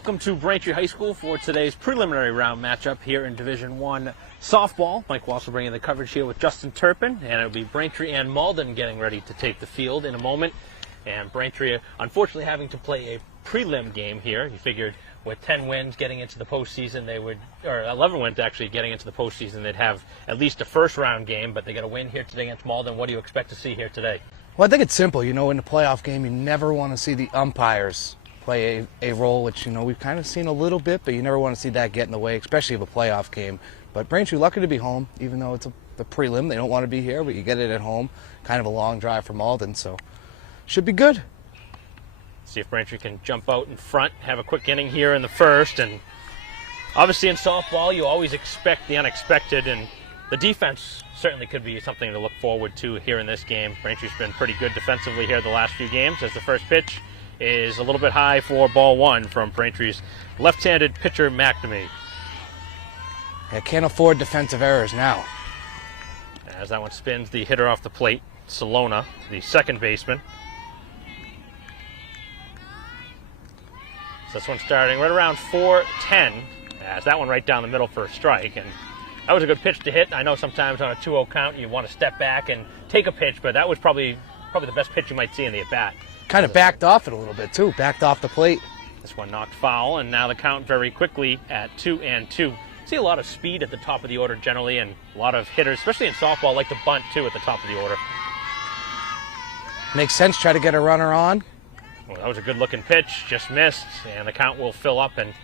welcome to Braintree High School for today's preliminary round matchup here in Division 1 softball. Mike will also bring in the coverage here with Justin Turpin, and it'll be Braintree and Malden getting ready to take the field in a moment. And Braintree, unfortunately, having to play a prelim game here. You figured with 10 wins getting into the postseason, they would, or 11 wins actually getting into the postseason, they'd have at least a first round game, but they got a win here today against Malden. What do you expect to see here today? Well, I think it's simple. You know, in the playoff game, you never want to see the umpires play a role, which, you know, we've kind of seen a little bit, but you never want to see that get in the way, especially of a playoff game. But Braintree lucky to be home, even though it's the prelim. They don't want to be here, but you get it at home. Kind of a long drive from Malden, so should be good. See if Braintree can jump out in front, have a quick inning here in the first. And obviously in softball, you always expect the unexpected, and the defense certainly could be something to look forward to here in this game. Braintree's been pretty good defensively here the last few games, as the first pitch is a little bit high for ball one from Braintree's left-handed pitcher, McNamee. Yeah, can't afford defensive errors now. As that one spins the hitter off the plate, Salona, the second baseman. So this one's starting right around 4:10, as that one right down the middle for a strike. And that was a good pitch to hit. I know sometimes on a 2-0 count you want to step back and take a pitch, but that was probably the best pitch you might see in the at-bat. Kind of backed off it a little bit, too. Backed off the plate. This one knocked foul, and now the count very quickly at 2-2. See a lot of speed at the top of the order generally, and a lot of hitters, especially in softball, like to bunt, too, at the top of the order. Makes sense. Try to get a runner on. Well, that was a good-looking pitch, just missed, and the count will fill up. And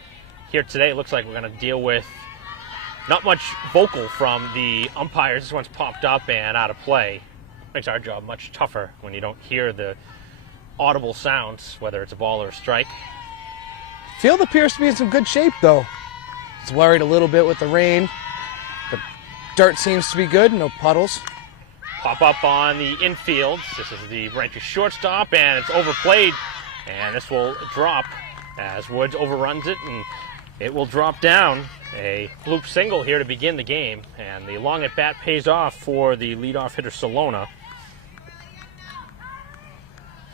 here today, it looks like we're going to deal with not much vocal from the umpires. This one's popped up and out of play. Makes our job much tougher when you don't hear the audible sounds, whether it's a ball or a strike. Field appears to be in some good shape, though. It's worried a little bit with the rain. The dirt seems to be good, no puddles. Pop up on the infield. This is the Braintree shortstop, and it's overplayed, and this will drop as Woods overruns it, and it will drop down. A bloop single here to begin the game, and the long at bat pays off for the leadoff hitter Salona.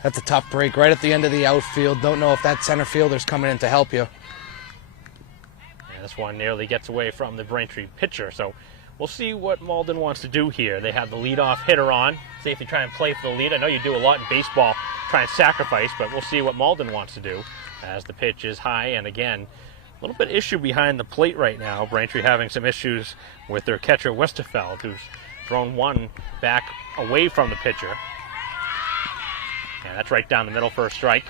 That's a tough break right at the end of the outfield. Don't know if that center fielder's coming in to help you. And this one nearly gets away from the Braintree pitcher, so we'll see what Malden wants to do here. They have the leadoff hitter on. See if they try and play for the lead. I know you do a lot in baseball, try and sacrifice, but we'll see what Malden wants to do as the pitch is high. And again, a little bit issue behind the plate right now. Braintree having some issues with their catcher, Westerfeld, who's thrown one back away from the pitcher. And that's right down the middle for a strike.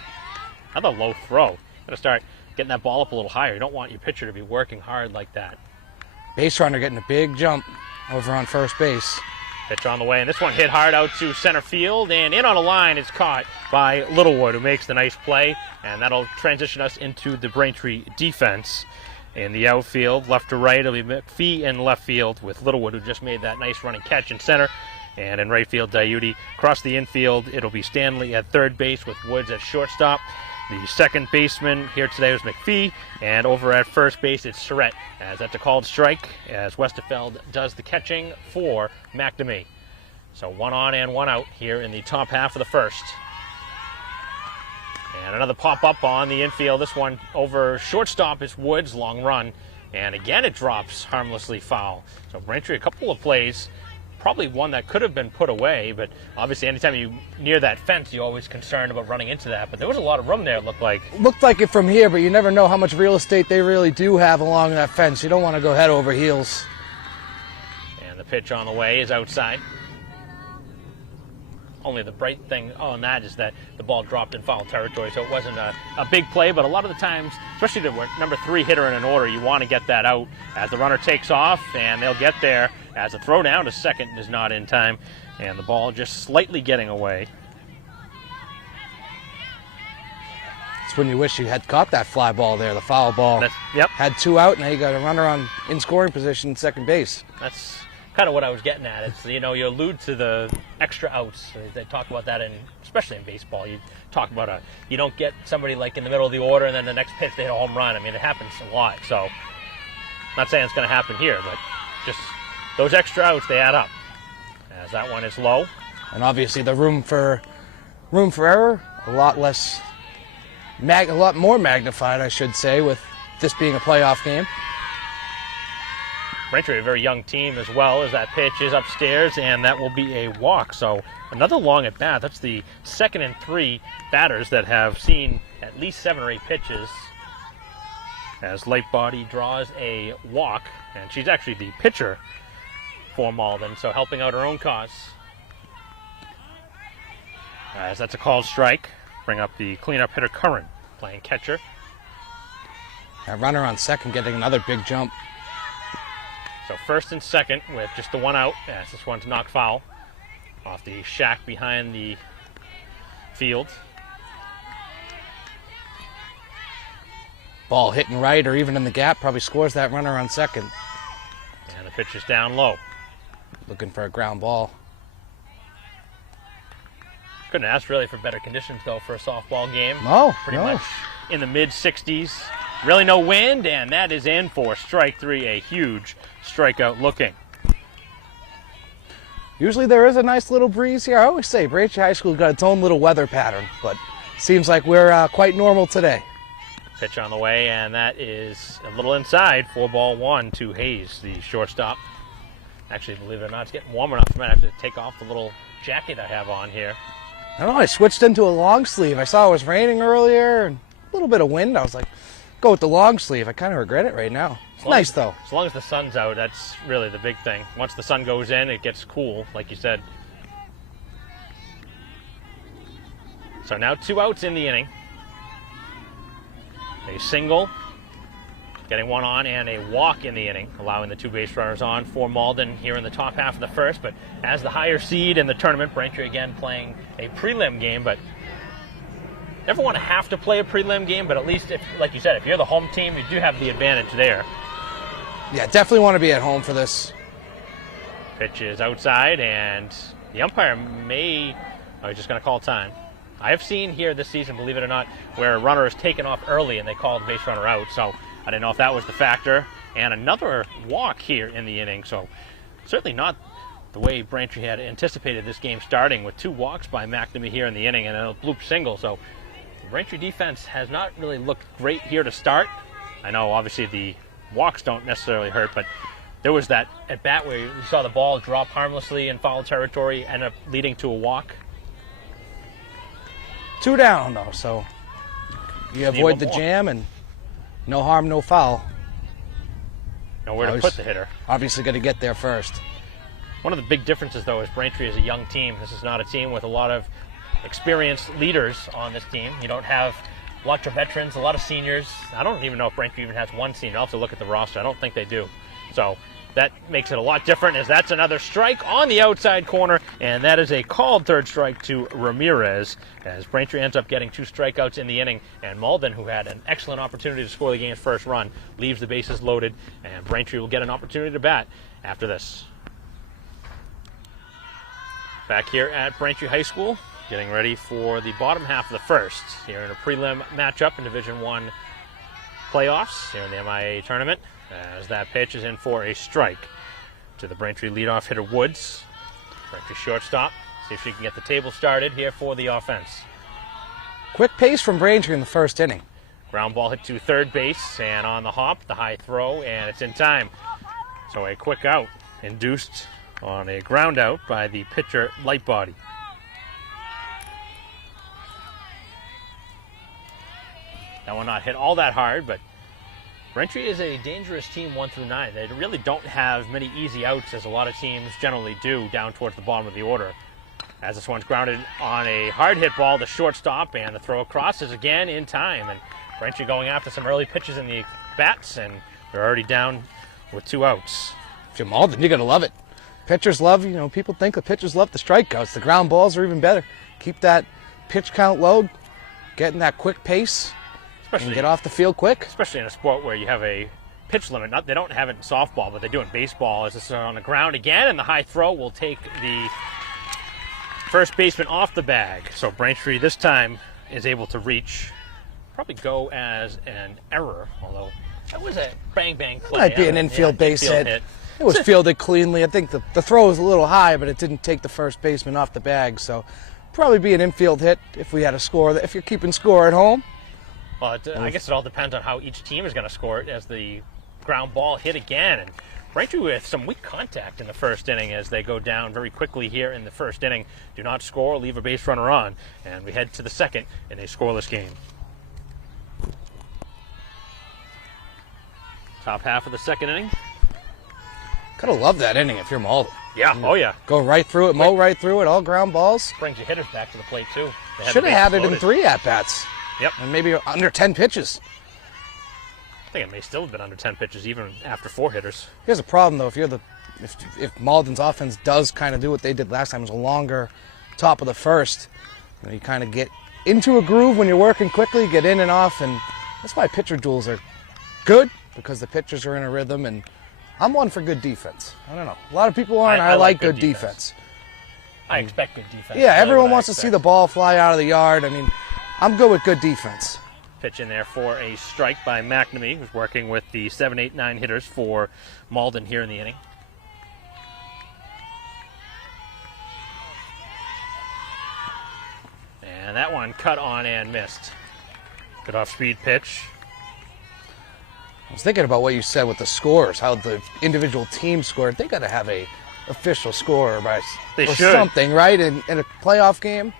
Another low throw. Got to start getting that ball up a little higher. You don't want your pitcher to be working hard like that. Base runner getting a big jump over on first base. Pitch on the way, and this one hit hard out to center field, and in on a line is caught by Littlewood, who makes the nice play, and that'll transition us into the Braintree defense. In the outfield, left to right, it'll be McPhee in left field with Littlewood, who just made that nice running catch in center. And in right field, Diuti. Across the infield, it'll be Stanley at third base with Woods at shortstop. The second baseman here today was McPhee, and over at first base, it's Surratt, as that's a called strike, as Westerfeld does the catching for McNamee. So 1 on and 1 out here in the top half of the first. And another pop-up on the infield. This one over shortstop is Woods, long run. And again, it drops harmlessly foul. So Braintree, a couple of plays, probably one that could have been put away, but obviously anytime you near that fence, you're always concerned about running into that. But there was a lot of room there, it looked like. Looked like it from here, but you never know how much real estate they really do have along that fence. You don't want to go head over heels. And the pitch on the way is outside. Only the bright thing on that is that the ball dropped in foul territory, so it wasn't a big play, but a lot of the times, especially the number 3 hitter in an order, you want to get that out as the runner takes off, and they'll get there as the throw down to second is not in time, and the ball just slightly getting away. It's when you wish you had caught that fly ball there, the foul ball. Yep. Had 2 out, now you got a runner on in scoring position, second base. That's kind of what I was getting at. It's, you know, you allude to the extra outs. They talk about that, especially in baseball. You talk about you don't get somebody like in the middle of the order and then the next pitch they hit a home run. I mean, it happens a lot. So, I'm not saying it's going to happen here, but just those extra outs, they add up. As that one is low. And obviously the room for error, a lot less a lot more magnified, I should say, with this being a playoff game. Braintree, a very young team as well, as that pitch is upstairs, and that will be a walk. So another long at bat. That's the second and 3 batters that have seen at least 7 or 8 pitches. As Lightbody draws a walk, and she's actually the pitcher for Malden, so helping out her own cause. As that's a called strike. Bring up the cleanup hitter Curran, playing catcher. A runner on second getting another big jump. So first and second with just the one out, as this one's knocked foul off the shack behind the field. Ball hitting right or even in the gap probably scores that runner on second. And the pitch is down low. Looking for a ground ball. Couldn't ask really for better conditions though for a softball game. No, Pretty much in the mid 60s. Really no wind, and that is in for strike 3, a huge strikeout looking. Usually there is a nice little breeze here. I always say Braintree High School got its own little weather pattern, but seems like we're quite normal today. Pitch on the way, and that is a little inside for ball 1 to Hayes, the shortstop. Actually, believe it or not, it's getting warm enough. I might have to take off the little jacket I have on here. I don't know, I switched into a long sleeve. I saw it was raining earlier and a little bit of wind. I was like, go with the long sleeve. I kind of regret it right now. It's nice though. As long as the sun's out, that's really the big thing. Once the sun goes in, it gets cool, like you said. So now 2 outs in the inning. A single, getting 1 on, and a walk in the inning, allowing the 2 base runners on for Malden here in the top half of the first. But as the higher seed in the tournament, Braintree again playing a prelim game, but never want to have to play a prelim game, but at least, if, like you said, if you're the home team, you do have the advantage there. Yeah, definitely want to be at home for this. Pitch is outside, and the umpire may... Oh, he's just going to call time. I have seen here this season, believe it or not, where a runner is taken off early and they call the base runner out, so I didn't know if that was the factor. And another walk here in the inning, so certainly not the way Braintree had anticipated this game starting, with 2 walks by McNamee here in the inning and a bloop single. So the Braintree defense has not really looked great here to start. I know obviously the walks don't necessarily hurt, but there was that at bat where you saw the ball drop harmlessly in foul territory, end up leading to a walk. 2 down though, so you avoid the jam and no harm, no foul. Nowhere to put the hitter. Obviously got to get there first. One of the big differences, though, is Braintree is a young team. This is not a team with a lot of experienced leaders on this team. You don't have lots of veterans, a lot of seniors. I don't even know if Braintree even has one senior. I'll have to look at the roster. I don't think they do. So that makes it a lot different, as that's another strike on the outside corner, and that is a called third strike to Ramirez, as Braintree ends up getting 2 strikeouts in the inning, and Malden, who had an excellent opportunity to score the game's first run, leaves the bases loaded, and Braintree will get an opportunity to bat after this. Back here at Braintree High School, getting ready for the bottom half of the first, here in a prelim matchup in Division I playoffs, here in the MIAA tournament, as that pitch is in for a strike to the Braintree leadoff hitter Woods. Braintree shortstop. See if she can get the table started here for the offense. Quick pace from Braintree in the first inning. Ground ball hit to third base, and on the hop, the high throw, and it's in time. So a quick out induced on a ground out by the pitcher Lightbody. That one not hit all that hard, but Braintree is a dangerous team 1 through 9. They really don't have many easy outs, as a lot of teams generally do, down towards the bottom of the order. As this one's grounded on a hard hit ball to shortstop, and the throw across is again in time. And Braintree going after some early pitches in the bats, and they're already down with 2 outs. If you're Malden, you're going to love it. Pitchers love, people think the pitchers love the strikeouts. The ground balls are even better. Keep that pitch count low, getting that quick pace. And get off the field quick. Especially in a sport where you have a pitch limit. They don't have it in softball, but they do in baseball. As it's on the ground again, and the high throw will take the first baseman off the bag. So Braintree this time is able to reach. Probably go as an error, although that was a bang-bang play. Might be an infield base hit. It was fielded cleanly. I think the throw was a little high, but it didn't take the first baseman off the bag. So probably be an infield hit if we had a score. If you're keeping score at home. Well, I guess it all depends on how each team is going to score it as the ground ball hit again. And Braintree with some weak contact in the first inning as they go down very quickly here in the first inning. Do not score, leave a base runner on. And we head to the second in a scoreless game. Top half of the second inning. Gotta love that inning if you're Malden. Yeah, oh yeah. Go right through it, mow right through it, all ground balls. Brings your hitters back to the plate too. Should have had it in 3 at-bats. Yep. And maybe under 10 pitches. I think it may still have been under 10 pitches even after 4 hitters. Here's the problem though, if Malden's offense does kind of do what they did last time, it was a longer top of the first, you kind of get into a groove when you're working quickly, get in and off, and that's why pitcher duels are good, because the pitchers are in a rhythm, and I'm one for good defense. I don't know. A lot of people aren't. I like good defense. I expect good defense. Yeah, everyone wants to see the ball fly out of the yard. I mean, I'm good with good defense. Pitch in there for a strike by McNamee, who's working with the 7, 8, 9 hitters for Malden here in the inning. And that one cut on and missed. Good off-speed pitch. I was thinking about what you said with the scores, how the individual team scored. They got to have a official score or something, right? In a playoff game.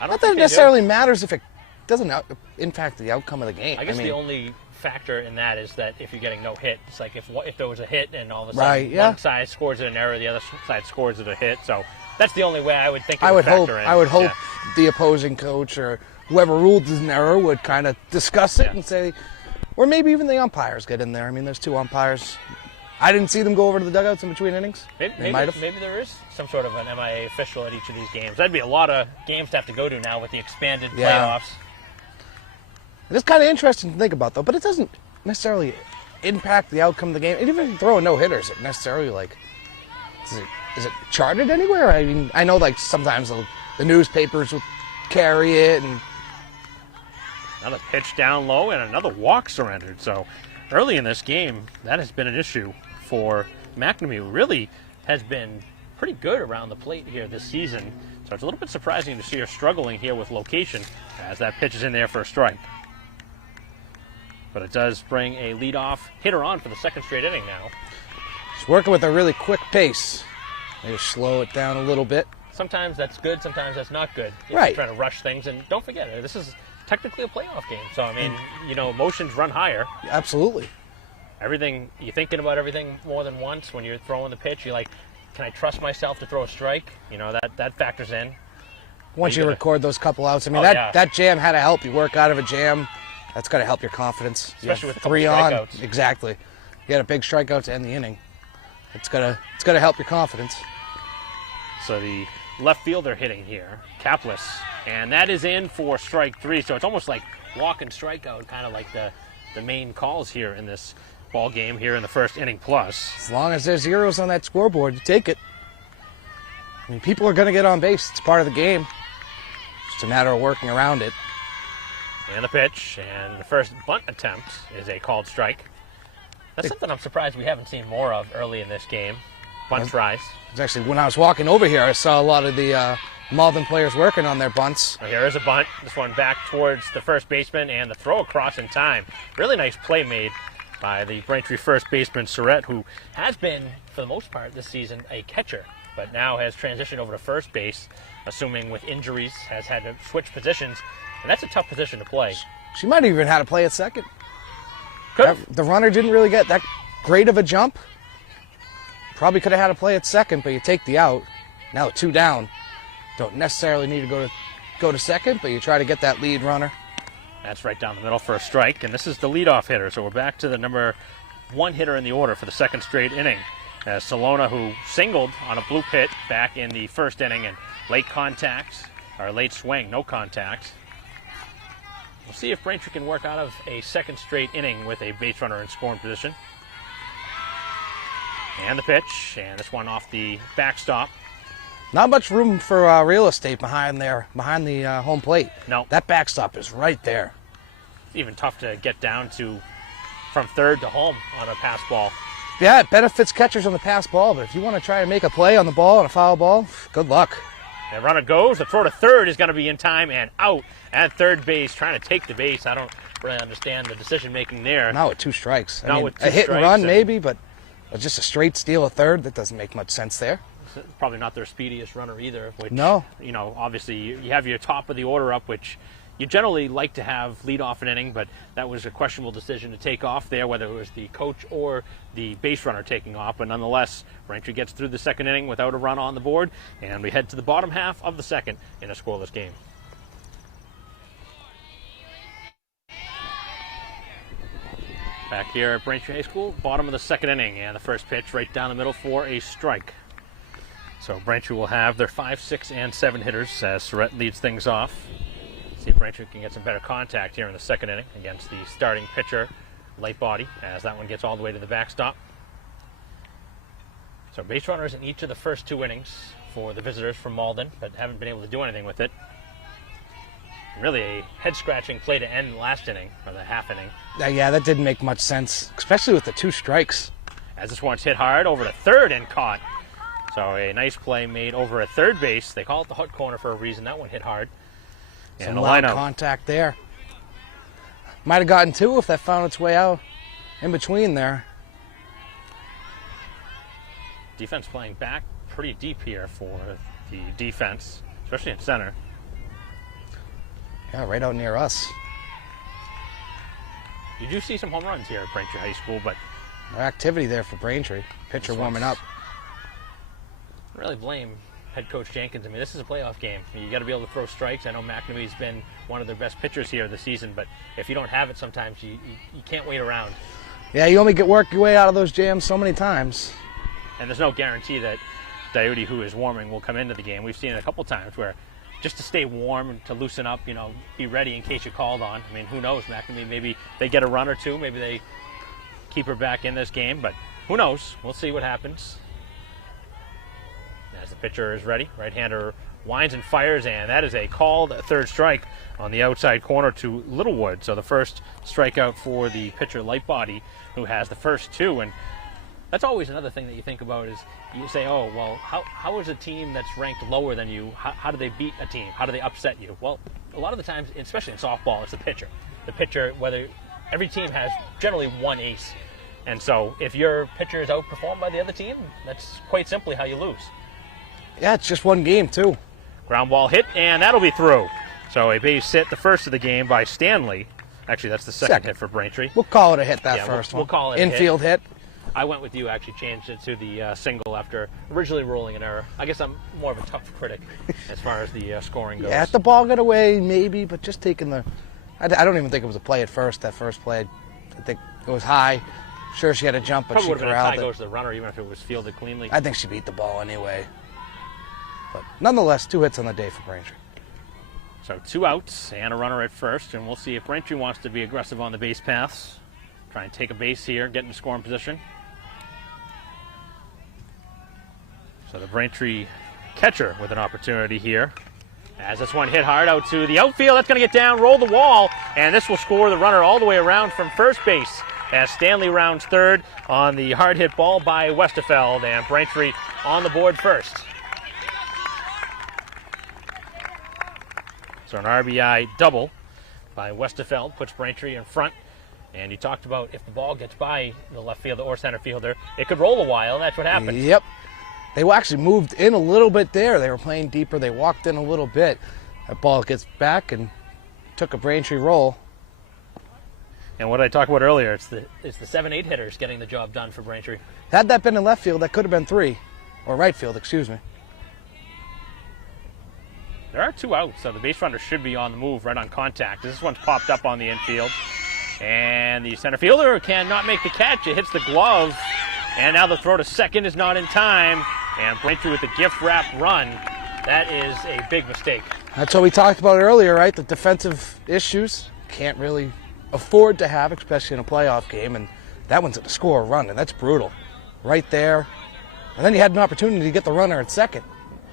Not that it necessarily matters if it doesn't impact the outcome of the game. I guess the only factor in that is that if you're getting no hit, it's like if there was a hit and all of a sudden one side scores an error, the other side scores it a hit. So that's the only way I would think it would factor in. I would hope the opposing coach or whoever ruled as an error would kind of discuss it and say, or maybe even the umpires get in there. I mean, there's 2 umpires. I didn't see them go over to the dugouts in between innings. Maybe there is some sort of an MIAA official at each of these games. That'd be a lot of games to have to go to now with the expanded playoffs. It's kind of interesting to think about, though, but it doesn't necessarily impact the outcome of the game. And even if you throw no hitters, it necessarily, is it charted anywhere? I mean, I know, sometimes the newspapers will carry it. And another pitch down low and another walk surrendered. So early in this game, that has been an issue for McNamee, who really has been pretty good around the plate here this season. So it's a little bit surprising to see her struggling here with location as that pitch is in there for a strike. But it does bring a leadoff hitter on for the second straight inning now. Just working with a really quick pace. Maybe slow it down a little bit. Sometimes that's good, sometimes that's not good. If right. You're trying to rush things, and don't forget, this is technically a playoff game. So, I mean, emotions run higher. Absolutely. You're thinking about everything more than once when you're throwing the pitch. You're like, can I trust myself to throw a strike? That factors in. Once you record those couple outs, I mean, that jam had to help you work out of a jam. That's got to help your confidence. Especially with 3 on. Exactly. You got a big strikeout to end the inning. It's gotta help your confidence. So the left fielder hitting here, Capless, and that is in for strike 3. So it's almost like walk and strikeout, kind of like the main calls here in this ball game here in the first inning plus. As long as there's zeros on that scoreboard, you take it. I mean, people are going to get on base. It's part of the game. It's just a matter of working around it. And the pitch, and the first bunt attempt is a called strike. That's something I'm surprised we haven't seen more of early in this game. Bunt tries. It's actually, when I was walking over here, I saw a lot of the Malden players working on their bunts. Well, here is a bunt. This one back towards the first baseman, and the throw across in time. Really nice play made by the Braintree first baseman, Surrett, who has been, for the most part this season, a catcher, but now has transitioned over to first base, assuming with injuries, has had to switch positions, and that's a tough position to play. She might have even had to play at second. Could. The runner didn't really get that great of a jump. Probably could have had to play at second, but you take the out. Now 2 down. Don't necessarily need to go to second, but you try to get that lead runner. That's right down the middle for a strike, and this is the leadoff hitter. So we're back to the number 1 hitter in the order for the second straight inning. As Salona, who singled on a blue pit back in the first inning, and late swing, no contact. We'll see if Braintree can work out of a second straight inning with a base runner in scoring position. And the pitch, and this one off the backstop. Not much room for real estate behind the home plate. No. That backstop is right there. It's even tough to get down to from third to home on a pass ball. Yeah, it benefits catchers on the pass ball, but if you want to try and make a play on the ball on a foul ball, good luck. The runner goes. The throw to third is going to be in time and out at third base, trying to take the base. I don't really understand the decision-making there. Not with 2 strikes. Not with 2 a hit and run, strikes, maybe, but just a straight steal of third, that doesn't make much sense there. Probably not their speediest runner either, which, no. You know, obviously you have your top of the order up, which you generally like to have lead off an inning, but that was a questionable decision to take off there, whether it was the coach or the base runner taking off. But nonetheless, Braintree gets through the second inning without a run on the board, and we head to the bottom half of the second in a scoreless game. Back here at Braintree High School, bottom of the second inning, and the first pitch right down the middle for a strike. So Braintree will have their 5, 6, and 7 hitters as Surratt leads things off. See if Braintree can get some better contact here in the second inning against the starting pitcher, Light Body, as that one gets all the way to the backstop. So base runners in each of the first 2 innings for the visitors from Malden, but haven't been able to do anything with it. Really a head-scratching play to end the last inning, or the half inning. Yeah, that didn't make much sense, especially with the 2 strikes. As this one's hit hard over to third and caught. So a nice play made over at third base. They call it the hot corner for a reason. That one hit hard. Some loud contact there. Might have gotten 2 if that found its way out in between there. Defense playing back pretty deep here for the defense, especially in center. Yeah, right out near us. You do see some home runs here at Braintree High School, but no activity there for Braintree. Pitcher warming up. I really blame head coach Jenkins. I mean, this is a playoff game. You got to be able to throw strikes. I know McNamee's been one of their best pitchers here this season, but if you don't have it, sometimes you can't wait around. Yeah, you only work your way out of those jams so many times. And there's no guarantee that Diode, who is warming, will come into the game. We've seen it a couple times where just to stay warm and to loosen up, you know, be ready in case you're called on. I mean, who knows, McNamee, maybe they get a run or 2, maybe they keep her back in this game, but who knows? We'll see what happens. As the pitcher is ready, right-hander winds and fires, and that is a called third strike on the outside corner to Littlewood. So the first strikeout for the pitcher, Light Body, who has the first 2. And that's always another thing that you think about is you say, oh, well, how is a team that's ranked lower than you, how do they beat a team? How do they upset you? Well, a lot of the times, especially in softball, it's the pitcher. The pitcher, whether every team has generally one ace. And so if your pitcher is outperformed by the other team, that's quite simply how you lose. Yeah, it's just one game, too. Ground ball hit, and that'll be through. So a base hit, the first of the game by Stanley. Actually, that's the second hit for Braintree. We'll call it a hit, first one. We'll call it infield hit. I went with you, actually changed it to the single after originally ruling an error. I guess I'm more of a tough critic as far as the scoring goes. Yeah, if the ball got away, maybe, but just taking the... I don't even think it was a play at first, that first play. I think it was high. Sure, she had a jump, but probably she would have been a tie corralled goes to the runner, even if it was fielded cleanly. I think she beat the ball anyway. But nonetheless, 2 hits on the day for Braintree. So 2 outs and a runner at first, and we'll see if Braintree wants to be aggressive on the base paths. Try and take a base here, get into scoring position. So the Braintree catcher with an opportunity here. As this one hit hard out to the outfield, that's going to get down, roll the wall, and this will score the runner all the way around from first base as Stanley rounds third on the hard hit ball by Westerfeld, and Braintree on the board first. So an RBI double by Westerfeld puts Braintree in front. And you talked about if the ball gets by the left fielder or center fielder, it could roll a while, and that's what happened. Yep. They actually moved in a little bit there. They were playing deeper. They walked in a little bit. That ball gets back and took a Braintree roll. And what I talked about earlier, it's the 7-8 hitters getting the job done for Braintree. Had that been in left field, that could have been 3. Or right field, excuse me. There are 2 outs, so the base runner should be on the move right on contact. This one's popped up on the infield. And the center fielder cannot make the catch. It hits the glove. And now the throw to second is not in time. And Braintree with the gift wrap run. That is a big mistake. That's what we talked about earlier, right? The defensive issues can't really afford to have, especially in a playoff game. And that one's to score a run, and that's brutal. Right there. And then you had an opportunity to get the runner at second.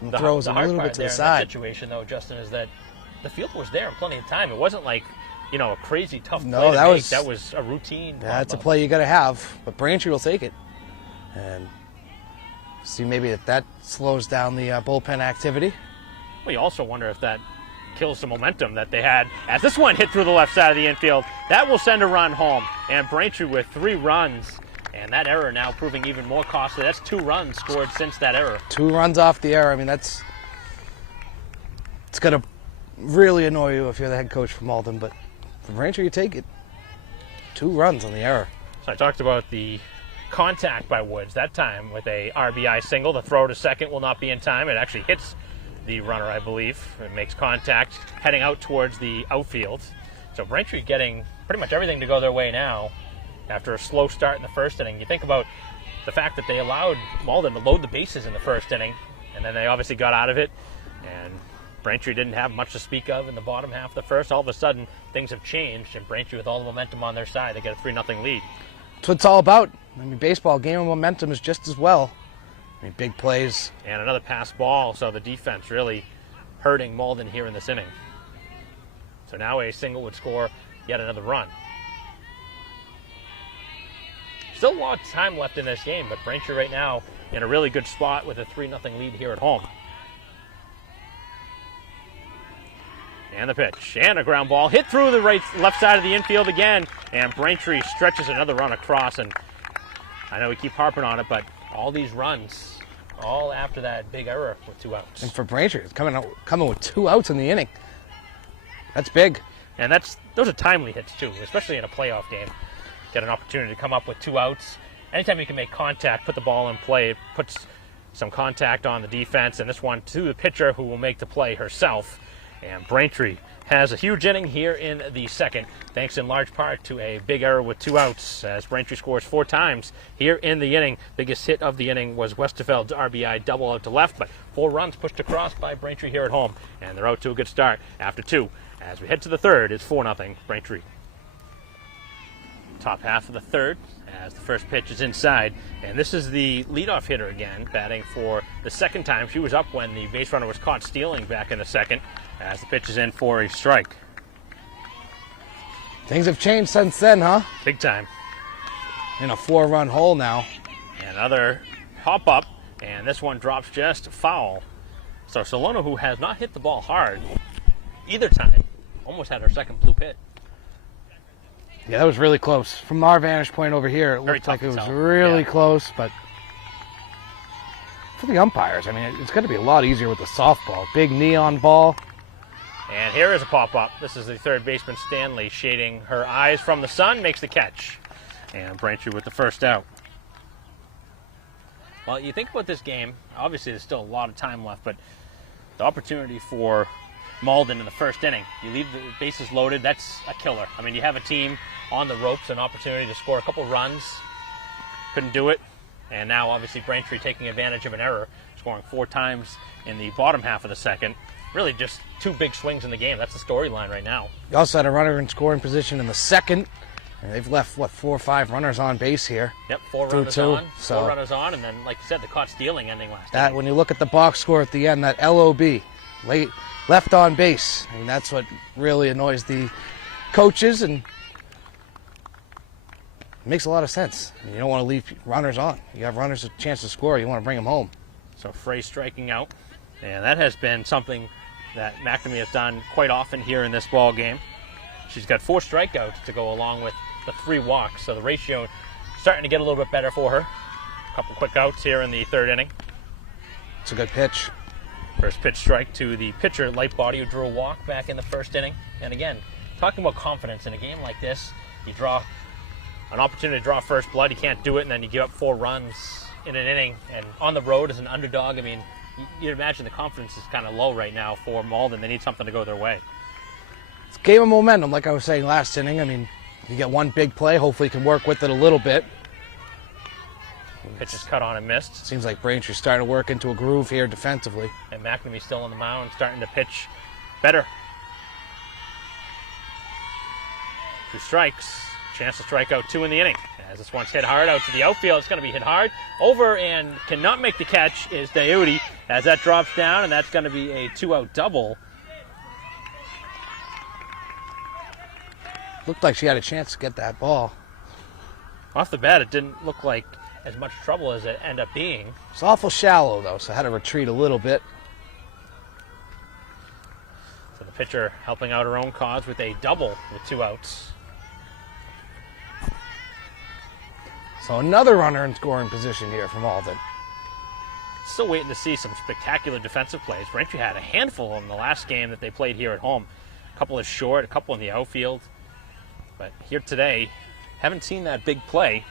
And the throws a little bit to the side. The situation, though, Justin, is that the field was there in plenty of time. It wasn't like, you know, a crazy tough play to make. That was a routine. That's a play you got to have, but Braintree will take it. And see maybe if that slows down the bullpen activity. Well, you also wonder if that kills some momentum that they had as this one hit through the left side of the infield. That will send a run home, and Braintree with 3 runs, and that error now proving even more costly. That's 2 runs scored since that error. 2 runs off the error. I mean, it's going to really annoy you if you're the head coach for Malden, but for Braintree, you take it. 2 runs on the error. So I talked about the contact by Woods that time with a RBI single. The throw to second will not be in time. It actually hits the runner, I believe. It makes contact heading out towards the outfield. So Braintree getting pretty much everything to go their way now after a slow start in the first inning. You think about the fact that they allowed Malden to load the bases in the first inning, and then they obviously got out of it, and Braintree didn't have much to speak of in the bottom half of the first. All of a sudden, things have changed, and Braintree, with all the momentum on their side, they get a 3-0 lead. That's what it's all about. I mean, baseball, game of momentum is just as well. I mean, big plays. And another pass ball, so the defense really hurting Malden here in this inning. So now a single would score yet another run. Still a lot of time left in this game, but Braintree right now in a really good spot with a 3-0 lead here at home. And the pitch, and a ground ball hit through the left side of the infield again, and Braintree stretches another run across. And I know we keep harping on it, but all these runs, all after that big error with 2 outs. And for Braintree, it's coming with 2 outs in the inning. That's big. And those are timely hits too, especially in a playoff game. Get an opportunity to come up with 2 outs. Anytime you can make contact, put the ball in play, it puts some contact on the defense, and this one to the pitcher who will make the play herself. And Braintree has a huge inning here in the second, thanks in large part to a big error with 2 outs, as Braintree scores 4 times here in the inning. Biggest hit of the inning was Westerfeld's RBI double out to left, but 4 runs pushed across by Braintree here at home, and they're out to a good start after 2. As we head to the third, it's 4-0 Braintree. Top half of the third, as the first pitch is inside, and this is the leadoff hitter again, batting for the second time. She was up when the base runner was caught stealing back in the second, as the pitch is in for a strike. Things have changed since then, huh? Big time. In a 4-run hole now. Another hop up, and this one drops just foul. So Solona, who has not hit the ball hard either time, almost had her second blue hit. Yeah, that was really close. From our vantage point over here, it looked like it was really close, but for the umpires, I mean, it's going to be a lot easier with the softball. Big neon ball. And here is a pop-up. This is the third baseman, Stanley, shading her eyes from the sun, makes the catch. And Braintree with the first out. Well, you think about this game, obviously there's still a lot of time left, but the opportunity for Malden in the first inning, you leave the bases loaded, that's a killer. I mean, you have a team on the ropes, an opportunity to score a couple runs, couldn't do it, and now obviously Braintree taking advantage of an error, scoring 4 times in the bottom half of the second. Really just 2 big swings in the game. That's the storyline right now. You also had a runner in scoring position in the second, and they've left, 4 or 5 runners on base here. Yep, 4 runners on, 4 runners on, and then, like you said, the caught stealing ending last inning. When you look at the box score at the end, that LOB, left on base, I mean, that's what really annoys the coaches, and it makes a lot of sense. I mean, you don't want to leave runners on. You have runners a chance to score, you want to bring them home. So Frey striking out, and that has been something that McNamee has done quite often here in this ball game. She's got 4 strikeouts to go along with the 3 walks, so the ratio starting to get a little bit better for her. A couple quick outs here in the third inning. It's a good pitch. First pitch strike to the pitcher, Light Body, who drew a walk back in the first inning. And again, talking about confidence in a game like this, you draw an opportunity to draw first blood, you can't do it, and then you give up 4 runs in an inning. And on the road as an underdog, I mean, you'd imagine the confidence is kind of low right now for Malden. They need something to go their way. It's a game of momentum, like I was saying last inning. I mean, you get one big play, hopefully you can work with it a little bit. Pitch is cut on and missed. Seems like Braintree's starting to work into a groove here defensively. And McNamee still on the mound, starting to pitch better. 2 strikes. Chance to strike out 2 in the inning. As this one's hit hard out to the outfield, it's going to be hit hard. Over and cannot make the catch is Dayuti, as that drops down, and that's going to be a 2-out double. Looked like she had a chance to get that ball. Off the bat, it didn't look like as much trouble as it ended up being. It's awful shallow, though, so I had to retreat a little bit. The pitcher helping out her own cause with a double with 2 outs. So another runner in scoring position here from Malden. Still waiting to see some spectacular defensive plays. Braintree had a handful in the last game that they played here at home. A couple is short, a couple in the outfield. But here today, haven't seen that big play.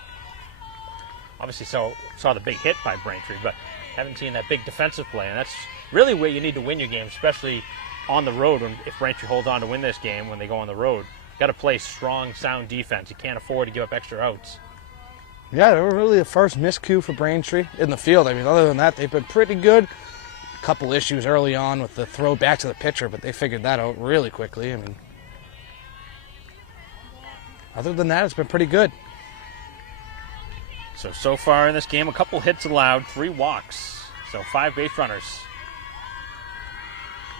Obviously saw the big hit by Braintree, but haven't seen that big defensive play. And that's really where you need to win your game, especially on the road. If Braintree holds on to win this game when they go on the road, you got to play strong, sound defense. You can't afford to give up extra outs. Yeah, they were really the first miscue for Braintree in the field. I mean, other than that, they've been pretty good. A couple issues early on with the throw back to the pitcher, but they figured that out really quickly. I mean, other than that, it's been pretty good. So far in this game, a couple hits allowed, 3 walks. So 5 base runners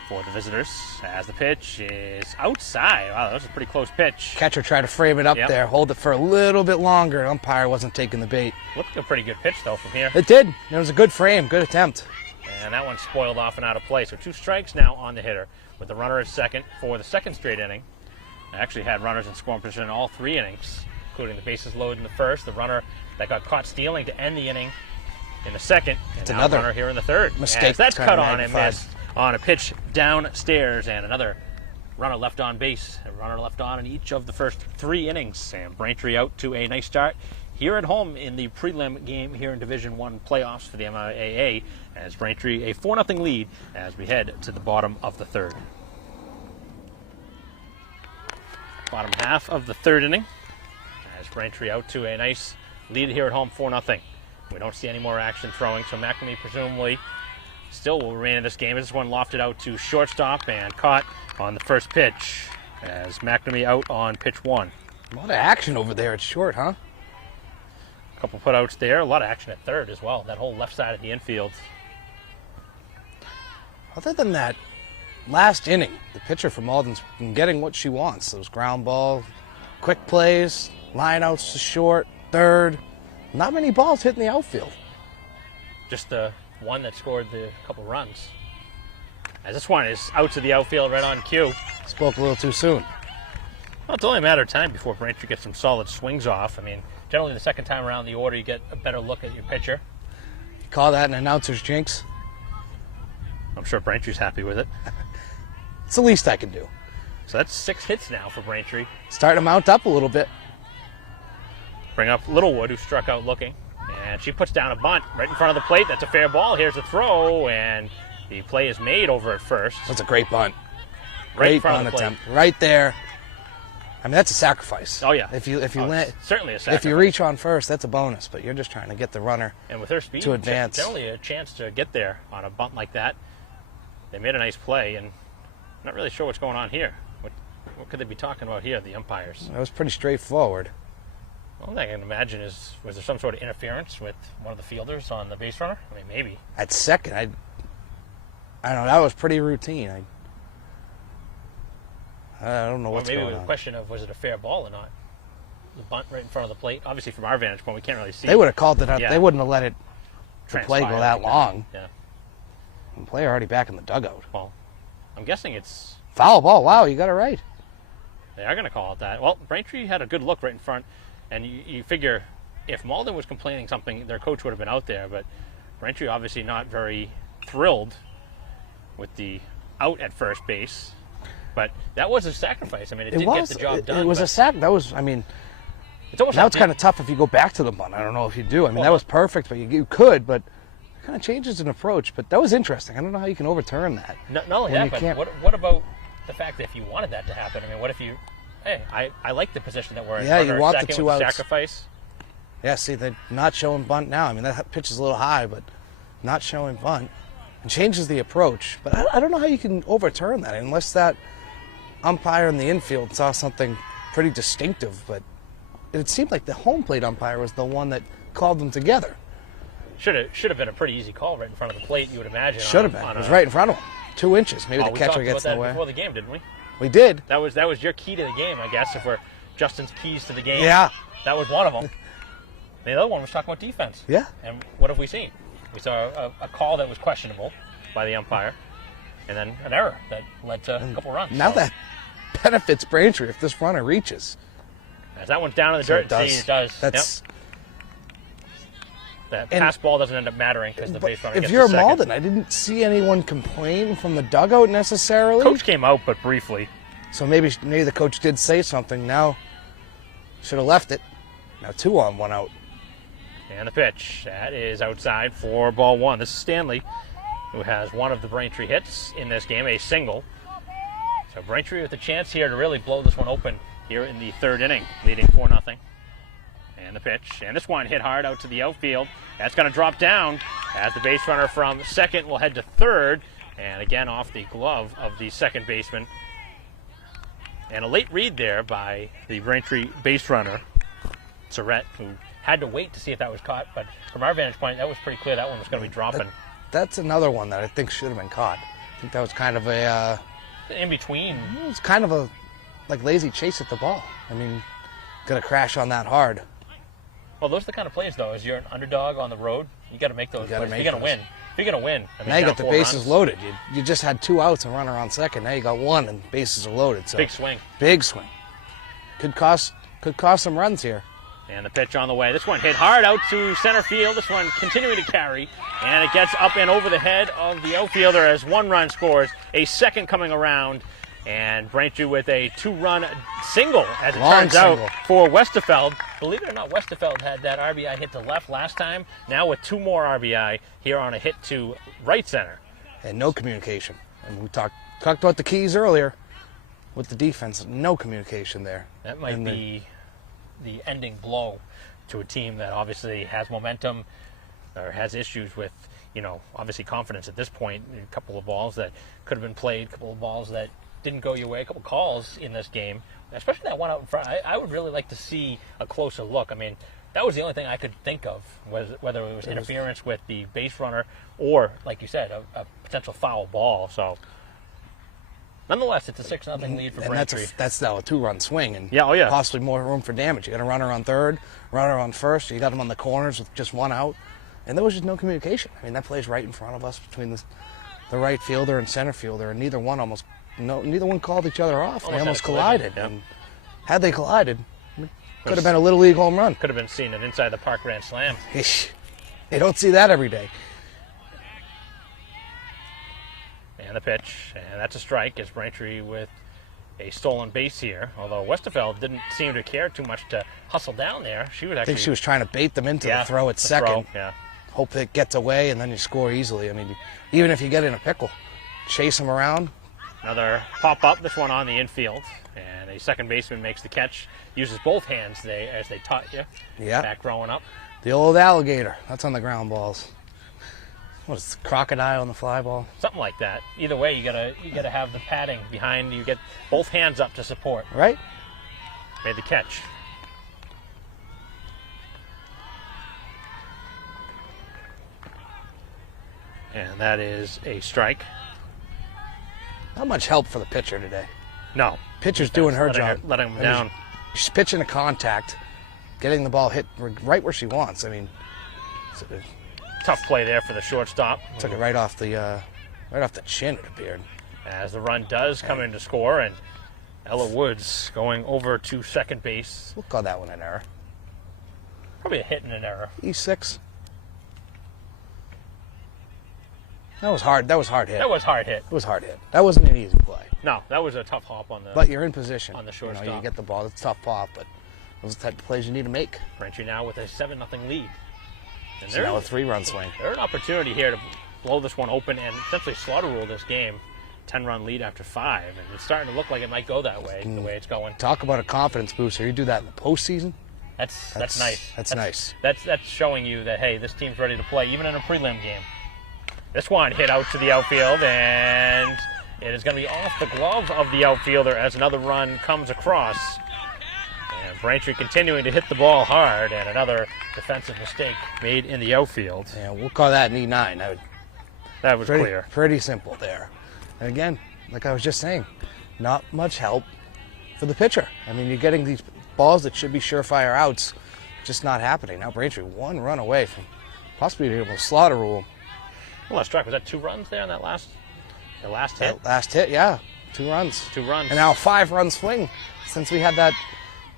for the visitors as the pitch is outside. Wow, that was a pretty close pitch. Catcher tried to frame it up there, hold it for a little bit longer. Umpire wasn't taking the bait. Looked like a pretty good pitch, though, from here. It did. It was a good frame, good attempt. And that one spoiled off and out of play. So 2 strikes now on the hitter with the runner at second for the second straight inning. They actually had runners in scoring position in all 3 innings, including the bases loaded in the first, the runner that got caught stealing to end the inning in the second, and it's now another runner here in the third. Mistake. As that's cut on and missed on a pitch downstairs, and another runner left on base. A runner left on in each of the first 3 innings. And Braintree out to a nice start here at home in the prelim game here in Division 1 playoffs for the MIAA, as Braintree a 4-0 lead as we head to the bottom of the third. Bottom half of the third inning as Braintree out to a nice lead here at home, 4-0. We don't see any more action throwing, so McNamee presumably still will remain in this game. This one lofted out to shortstop and caught on the first pitch as McNamee out on pitch 1. A lot of action over there at short, huh? A couple putouts there. A lot of action at third as well. That whole left side of the infield. Other than that, last inning, the pitcher from Malden's been getting what she wants. Those ground ball, quick plays, line outs to short, third. Not many balls hitting the outfield. Just the one that scored the couple runs. As this one is out to the outfield right on cue. Spoke a little too soon. Well, it's only a matter of time before Braintree gets some solid swings off. I mean, generally the second time around the order, you get a better look at your pitcher. You call that an announcer's jinx? I'm sure Braintree's happy with it. It's the least I can do. So that's 6 hits now for Braintree. Starting to mount up a little bit. Bring up Littlewood, who struck out looking. And she puts down a bunt right in front of the plate. That's a fair ball. Here's a throw, and the play is made over at first. That's a great bunt. Right in Great front bunt of the plate. attempt. Right there. I mean, that's a sacrifice. Oh, yeah. If you land, certainly a sacrifice. if you reach on first, that's a bonus. But you're just trying to get the runner and with her speed to advance. Generally a chance to get there on a bunt like that. They made a nice play, and I'm not really sure what's going on here. What could they be talking about here, the umpires? That was pretty straightforward. Well, I can imagine was there some sort of interference with one of the fielders on the base runner? I mean, maybe. At second, I don't know. That was pretty routine. I don't know what's going on. Maybe the question of was it a fair ball or not? The bunt right in front of the plate. Obviously, from our vantage point, we can't really see. They would have called it out. Yeah. They wouldn't have let it the play Transpire go that like long. Yeah. The player already back in the dugout. Well, I'm guessing it's Foul ball. Wow, you got it right. They are going to call it that. Well, Braintree had a good look right in front, and you figure if Malden was complaining something, their coach would have been out there, but Braintree obviously not very thrilled with the out at first base. But that was a sacrifice. I mean, it did get the job done. It was a sack. That was, I mean, it's almost now like it's kind of tough if you go back to the bunt. I don't know if you do. I mean, that was perfect, but you could, but it kind of changes an approach. But that was interesting. I don't know how you can overturn that. Not only that, but what about the fact that if you wanted that to happen? I mean, what if you, hey, I like the position that we're in. Yeah, you want the second 2 with outs. the sacrifice. Yeah, see, they're not showing bunt now. I mean, that pitch is a little high, but not showing bunt. It changes the approach. But I don't know how you can overturn that unless that umpire in the infield saw something pretty distinctive. But it seemed like the home plate umpire was the one that called them together. Should have been a pretty easy call right in front of the plate, you would imagine. Should have been. It was right in front of him. 2 inches. Maybe the catcher gets in the way. We talked about that before the game, didn't we? We did. That was your key to the game, I guess. If we're Justin's keys to the game, Yeah. that was one of them. The other one was talking about defense. Yeah. And what have we seen? We saw a call that was questionable by the umpire, and then an error that led to a couple runs. Now that benefits Braintree if this runner reaches. As that one's down in the dirt, It does. see, it does. That's, That pass ball doesn't end up mattering because the base runner if gets you're the second. Malden, I didn't see anyone complain from the dugout necessarily. Coach came out, but briefly. So maybe the coach did say something. Now, should have left it. Now 2 on, 1 out. And the pitch. That is outside for ball 1. This is Stanley, who has one of the Braintree hits in this game, a single. So Braintree with a chance here to really blow this one open here in the 3rd inning, leading 4-0. And the pitch. And this one hit hard out to the outfield. That's going to drop down as the base runner from second will head to third. And again off the glove of the second baseman. And a late read there by the Braintree base runner, Surrett, who had to wait to see if that was caught. But from our vantage point, that was pretty clear that one was going to be dropping. That's another one that I think should have been caught. I think that was kind of a... in between. It was kind of a lazy chase at the ball. I mean, going to crash on that hard. Well, those are the kind of plays, though. As you're an underdog on the road, you got to make those plays. If you're going to win. If you're going to win. I mean, now you got the bases runs. loaded. You just had 2 outs and runner on second. Now you got 1 and bases are loaded. So big swing. Big swing. Could cost some runs here. And the pitch on the way. This one hit hard out to center field. This one continuing to carry. And it gets up and over the head of the outfielder as 1 run scores. A second coming around. And Braintree with a 2-run single, as it turns out, for Westerfeld. Believe it or not, Westerfeld had that RBI hit to left last time. Now with 2 more RBI here on a hit to right center. And no communication. And we talked about the keys earlier with the defense. No communication there. That might be the ending blow to a team that obviously has momentum or has issues with, obviously confidence at this point. A couple of balls that could have been played, a couple of balls that didn't go your way, a couple calls in this game, especially that one out in front. I would really like to see a closer look. I mean, that was the only thing I could think of, was whether it was interference with the base runner or, like you said, a potential foul ball. So, nonetheless, it's a 6-0 lead for Braintree. And that's now a 2-run swing, and yeah. possibly more room for damage. You got a runner on third, runner on first. You got them on the corners with just 1 out, and there was just no communication. I mean, that play's right in front of us between the right fielder and center fielder, and neither one called each other off. They almost collided. Yep. And had they collided, it could have been a Little League home run. Could have been seen an inside the park grand slam. They don't see that every day. And the pitch, and that's a strike as Braintree with a stolen base here. Although Westerfeld didn't seem to care too much to hustle down there. I think she was trying to bait them into the throw at second. Hope it gets away, and then you score easily. I mean, even if you get in a pickle, chase them around. Another pop-up, this one on the infield. And a second baseman makes the catch, uses both hands as they taught you back growing up. The old alligator. That's on the ground balls. What is it, crocodile on the fly ball? Something like that. Either way, you gotta have the padding behind. You get both hands up to support. Right. Made the catch. And that is a strike. Not much help for the pitcher today. No. Pitcher's doing her job. Letting him down. She's pitching to contact, getting the ball hit right where she wants. I mean, tough play there for the shortstop. Took it right off the chin, it appeared. As the run does come in to score, and Ella Woods going over to second base. We'll call that one an error. Probably a hit and an error. E6. That was hard. That was hard hit. That was hard hit. It was hard hit. That wasn't an easy play. No, that was a tough hop on the. But you're in position on the shortstop. You get the ball. It's a tough pop, but those are the type of plays you need to make. Braintree now with a 7-0 lead. And so now a 3-run swing. There's an opportunity here to blow this one open and essentially slaughter rule this game. 10-run lead after 5, and it's starting to look like it might go that way. The way it's going. Talk about a confidence booster. You do that in the postseason. That's nice. That's nice. That's showing you that, hey, this team's ready to play, even in a prelim game. This one hit out to the outfield, and it is going to be off the glove of the outfielder as another run comes across. And Braintree continuing to hit the ball hard, and another defensive mistake made in the outfield. Yeah, we'll call that an E9. That was clear. Pretty simple there. And again, like I was just saying, not much help for the pitcher. I mean, you're getting these balls that should be surefire outs, just not happening. Now Braintree 1 run away from possibly being able to slaughter rule. Well, that struck. Was that 2 runs there on that last? The last hit? That last hit, yeah. 2 runs. 2 runs. And now a 5-run swing since we had that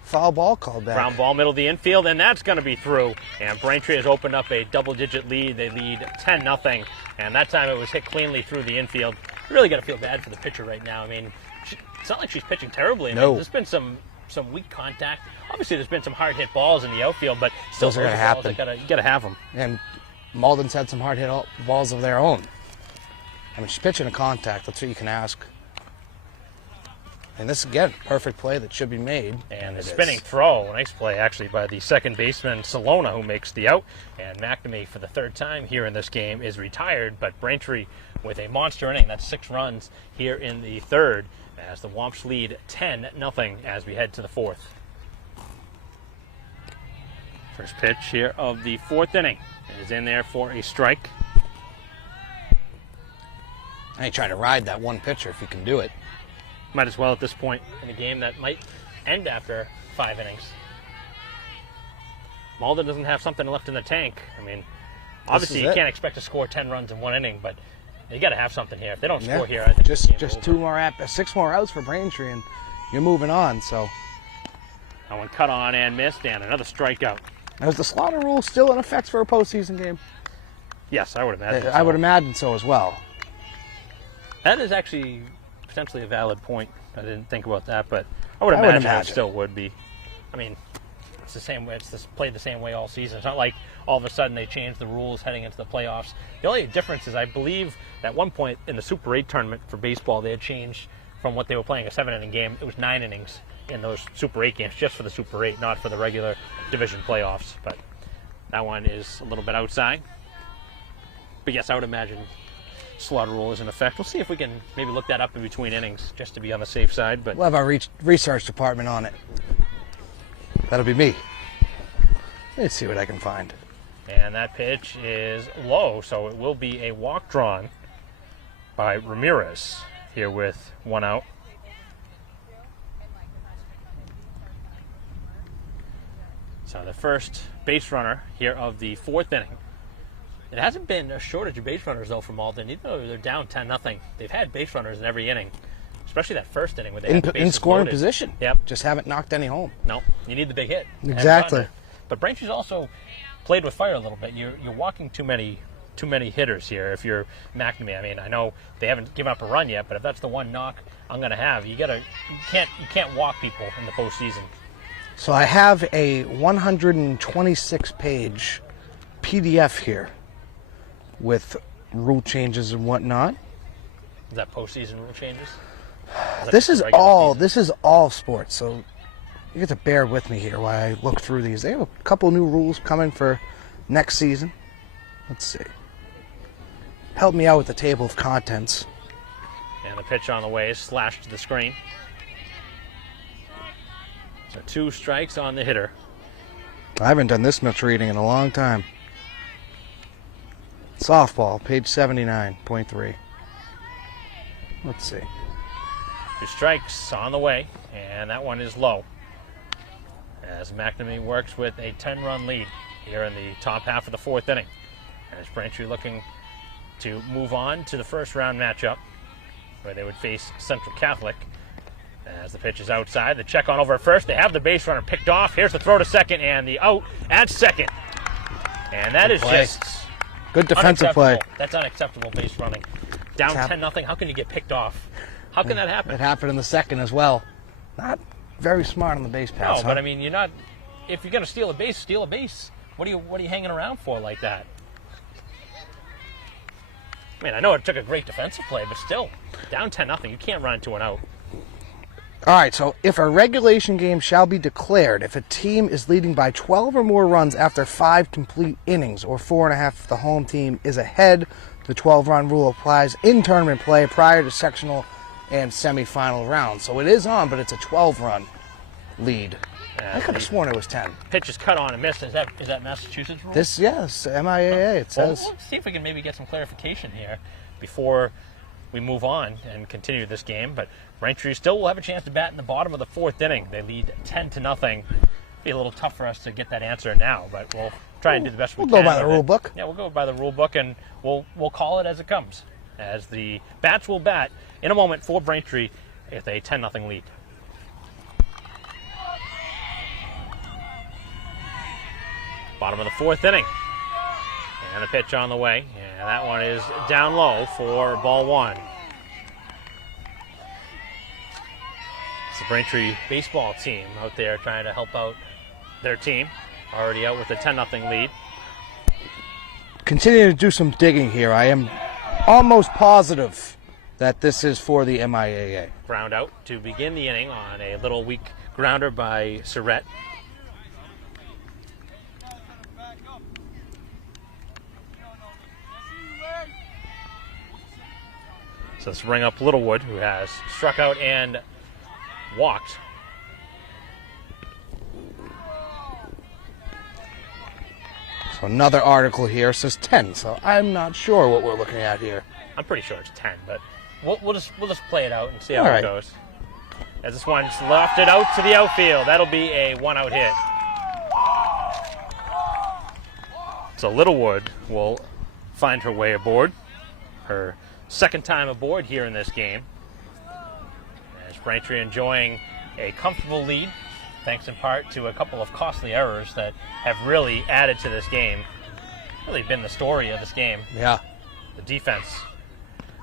foul ball called back. Ground ball, middle of the infield, and that's going to be through. And Braintree has opened up a double-digit lead. They lead 10-0, and that time it was hit cleanly through the infield. You really got to feel bad for the pitcher right now. I mean, it's not like she's pitching terribly. I mean, No. There's been some weak contact. Obviously, there's been some hard-hit balls in the outfield, but still, Those are going to happen. You got to have them. And Malden's had some hard-hit balls of their own. I mean, she's pitching a contact. That's what you can ask. And this, again, perfect play that should be made. And the it spinning is. throw, nice play actually by the second baseman, Salona, who makes the out. And McNamee, for the 3rd time here in this game, is retired. But Braintree with a monster inning. That's 6 runs here in the 3rd as the Wamps lead 10-0 as we head to the 4th. First pitch here of the 4th inning is in there for a strike. I ain't trying to ride that one pitcher if you can do it. Might as well at this point in a game that might end after 5 innings. Malden doesn't have something left in the tank. I mean, obviously you can't expect to score 10 runs in 1 inning, but you got to have something here. If they don't score here, I think just 6 more outs for Braintree, and you're moving on. So that one cut on and missed, and another strikeout. now, is the slaughter rule still in effect for a postseason game? Yes, I would imagine. I would imagine so as well. That is actually potentially a valid point. I didn't think about that, but I would imagine it still would be. I mean, it's the same way. It's played the same way all season. It's not like all of a sudden they changed the rules heading into the playoffs. The only difference is I believe at one point in the Super 8 tournament for baseball, they had changed from what they were playing a 7-inning game. It was 9 innings in those Super 8 games, just for the Super 8, not for the regular division playoffs. But that one is a little bit outside. But yes, I would imagine slaughter rule is in effect. We'll see if we can maybe look that up in between innings just to be on the safe side. But we'll have our research department on it. That'll be me. Let's see what I can find. And that pitch is low, so it will be a walk drawn by Ramirez here with 1 out. So the first base runner here of the 4th inning. It hasn't been a shortage of base runners, though, for Malden. Even though they're down 10-0, they've had base runners in every inning, especially that first inning where they had the bases in scoring loaded. position. Yep. Just haven't knocked any home. No, you need the big hit. Exactly. But Braintree's also played with fire a little bit. You're walking too many hitters here. If you're McNamee, I mean, I know they haven't given up a run yet, but if that's the one knock I'm going to have, you can't walk people in the postseason. So I have a 126-page PDF here with rule changes and whatnot. Is that postseason rule changes? This is all sports, so you get to bear with me here while I look through these. They have a couple new rules coming for next season. Let's see. Help me out with the table of contents. And the pitch on the way is slashed to the screen. So 2 strikes on the hitter. I haven't done this much reading in a long time. Softball, page 79.3. Let's see. 2 strikes on the way, and that one is low. As McNamee works with a 10-run lead here in the top half of the 4th inning. As Braintree looking to move on to the first-round matchup, where they would face Central Catholic. As the pitch is outside, the check on over at first. They have the base runner picked off. Here's the throw to second, and the out at second. And that is just good defensive play. That's unacceptable base running. Down 10-0. How can you get picked off? How can that happen? It happened in the second as well. Not very smart on the base pass. No, but I mean, you're not. If you're going to steal a base, steal a base. What are you hanging around for like that? I mean, I know it took a great defensive play, but still, down 10-0. You can't run to an out. All right, so if a regulation game shall be declared, if a team is leading by 12 or more runs after 5 complete innings, or 4.5 if the home team is ahead, the 12-run rule applies in tournament play prior to sectional and semifinal rounds. So it is on, but it's a 12-run lead. I could have sworn it was 10. Pitch is cut on and missed. Is that Massachusetts rule? Yes, MIAA, it says. Well, let's see if we can maybe get some clarification here before we move on and continue this game. But Braintree still will have a chance to bat in the bottom of the 4th inning. They lead 10-0. Be a little tough for us to get that answer now, but we'll try and do the best we can. We'll go by the rule book. Yeah, we'll go by the rule book, and we'll call it as it comes. as the Bats will bat in a moment for Braintree with a 10-0 lead. Bottom of the fourth inning. And the pitch on the way. And that one is down low for ball one. It's the Braintree baseball team out there trying to help out their team. Already out with a 10-0 lead. Continue to do some digging here. I am almost positive that this is for the MIAA. Ground out to begin the inning on a little weak grounder by Surrett. So let's bring up Littlewood, who has struck out and walked. So another article here says 10, so I'm not sure what we're looking at here. I'm pretty sure it's 10, but we'll just play it out and see how All it goes. As this one's lofted out to the outfield, that'll be a one-out hit. So Littlewood will find her way aboard. Her second time aboard here in this game. As Braintree enjoying a comfortable lead, thanks in part to a couple of costly errors that have really added to this game. Really been the story of this game. Yeah. The defense.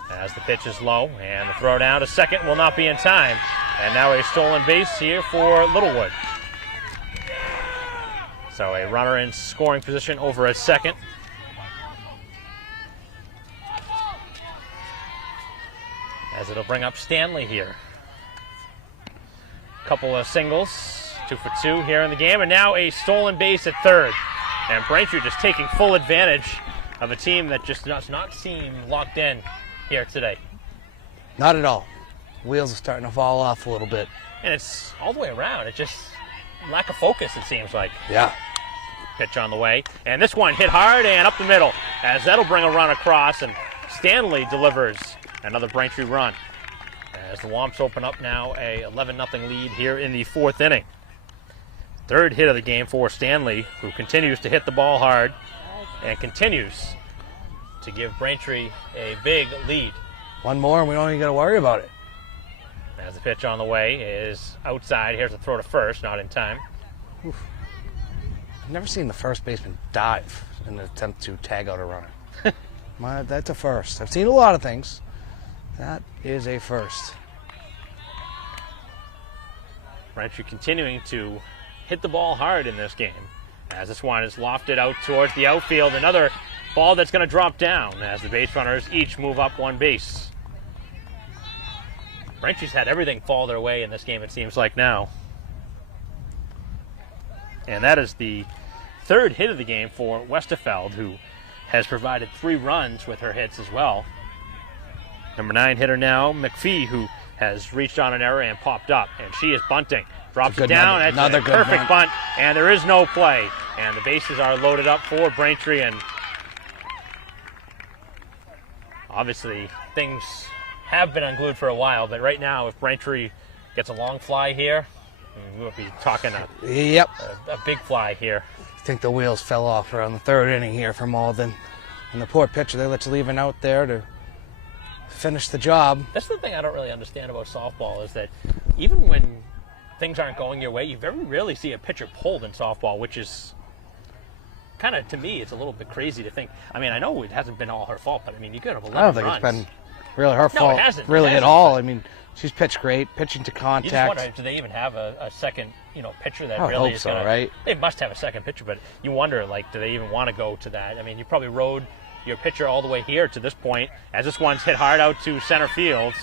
As the pitch is low, and the throw down to second will not be in time. And now a stolen base here for Littlewood. So a runner in scoring position over at second. As it'll bring up Stanley here. Couple of singles, 2 for 2 here in the game, and now a stolen base at third. And Braintree just taking full advantage of a team that just does not seem locked in here today. Not at all. Wheels are starting to fall off a little bit. And it's all the way around. It's just lack of focus, it seems like. Yeah. Pitch on the way. And this one hit hard and up the middle, as that'll bring a run across, and Stanley delivers another Braintree run. As the Wamps open up now a 11-0 lead here in the fourth inning. Third hit of the game for Stanley, who continues to hit the ball hard and continues to give Braintree a big lead. One more and we don't even got to worry about it. As the pitch on the way is outside. Here's a throw to first, not in time. Oof. I've never seen the first baseman dive in an attempt to tag out a runner. That's a first. I've seen a lot of things. That is a first. Braintree continuing to hit the ball hard in this game. As this one is lofted out towards the outfield. Another ball that's going to drop down as the base runners each move up one base. Braintree's had everything fall their way in this game, it seems like now. And that is the third hit of the game for Westerfeld, who has provided 3 runs with her hits as well. Number 9 hitter now, McPhee, who has reached on an error and popped up, and she is bunting. Drops it down. That's another a good perfect bunt, and there is no play. And the bases are loaded up for Braintree, and obviously things have been unglued for a while, but right now, if Braintree gets a long fly here, we'll be talking a big fly here. I think the wheels fell off around the third inning here for Malden. And the poor pitcher, they let you leave an out there to finish the job. That's the thing I don't really understand about softball, is that even when things aren't going your way, you very rarely see a pitcher pulled in softball, which is kind of, to me, it's a little bit crazy to think. I mean, I know it hasn't been all her fault, but I mean, you could have 11 I don't think runs. it's been really her fault. No, it hasn't. Really at all. I mean, she's pitched great, pitching to contact. You just wonder, do they even have a second, pitcher that I really hope is so, going to... right? They must have a second pitcher, but you wonder, do they even want to go to that? I mean, you probably rode your pitcher all the way here to this point, as this one's hit hard out to center field.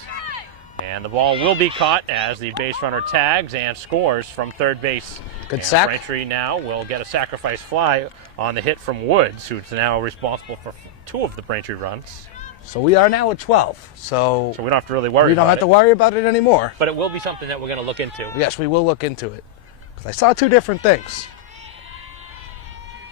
And the ball will be caught as the base runner tags and scores from third base. Good sack. Braintree now will get a sacrifice fly on the hit from Woods, who's now responsible for 2 of the Braintree runs. So we are now at 12. So we don't have to really worry about it. We don't have to worry about it anymore. But it will be something that we're going to look into. Yes, we will look into it. Because I saw 2 different things.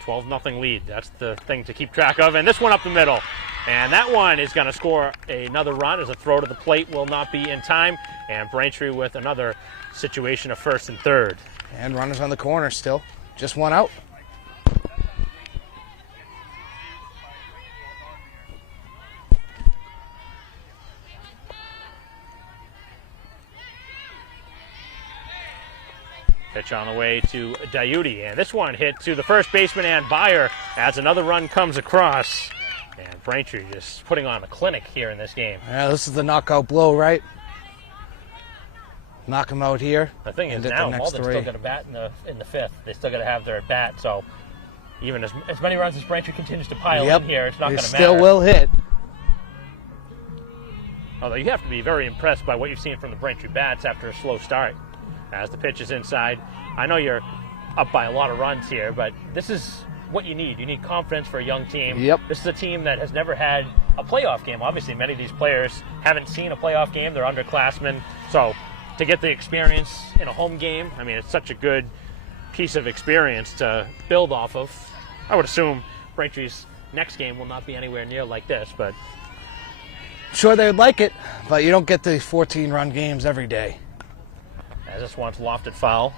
12-0 lead. That's the thing to keep track of. And this one up the middle. And that one is going to score another run, as a throw to the plate will not be in time. And Braintree with another situation of first and third. And runners on the corner still. Just 1 out. Pitch on the way to Diuti, and this one hit to the first baseman and Byer as another run comes across. And Braintree just putting on a clinic here in this game. Yeah, this is the knockout blow, right? Knock him out here. The thing is now Malden's still got a bat in the fifth. They still got to have their at bat, so even as many runs as Braintree continues to pile in here, it's not going to matter. Still will hit. Although you have to be very impressed by what you've seen from the Braintree bats after a slow start. As the pitch is inside, I know you're up by a lot of runs here, but this is what you need. You need confidence for a young team. Yep. This is a team that has never had a playoff game. Obviously, many of these players haven't seen a playoff game. They're underclassmen. So to get the experience in a home game, I mean, it's such a good piece of experience to build off of. I would assume Braintree's next game will not be anywhere near like this, but Sure, they'd like it, but you don't get the 14-run games every day. as this one's lofted foul.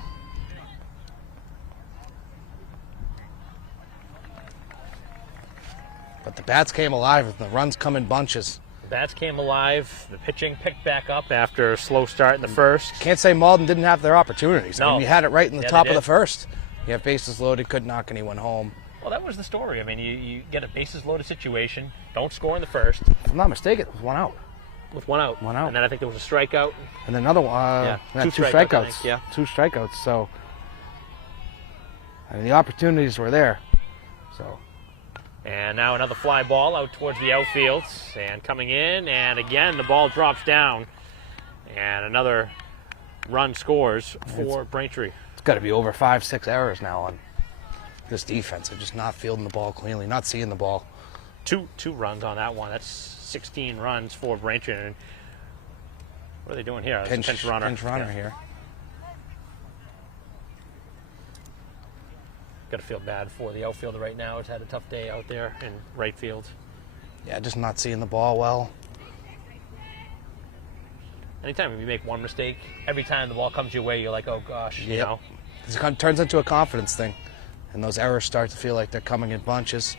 But the bats came alive, and the runs come in bunches. The bats came alive. The pitching picked back up after a slow start in the first. Can't say Malden didn't have their opportunities. I No. mean, you had it right in the Yeah, top they of the did. first. You have bases loaded, couldn't knock anyone home. Well, that was the story. I mean, you get a bases-loaded situation, don't score in the first, If I'm not mistaken, it was one out. with one out. One out. And then I think there was a strikeout. And another one, two two strikeouts, strikeouts. I think, yeah. Two strikeouts, so I mean, the opportunities were there. So And now another fly ball out towards the outfield. And coming in, and again, the ball drops down. And another run scores for Braintree. it's got to be over 5-6 errors now on this defense. They're just not fielding the ball cleanly, not seeing the ball. Two runs on that one. That's 16 runs for Braintree. And what are they doing here? That's a pinch runner. Pinch runner Yeah. here. Got to feel bad for the outfielder right now. He's had a tough day out there in right field. Yeah, just not seeing the ball well. Anytime you make one mistake, every time the ball comes your way, you're like, oh gosh, you Yep. know. It turns into a confidence thing. And those errors start to feel like they're coming in bunches.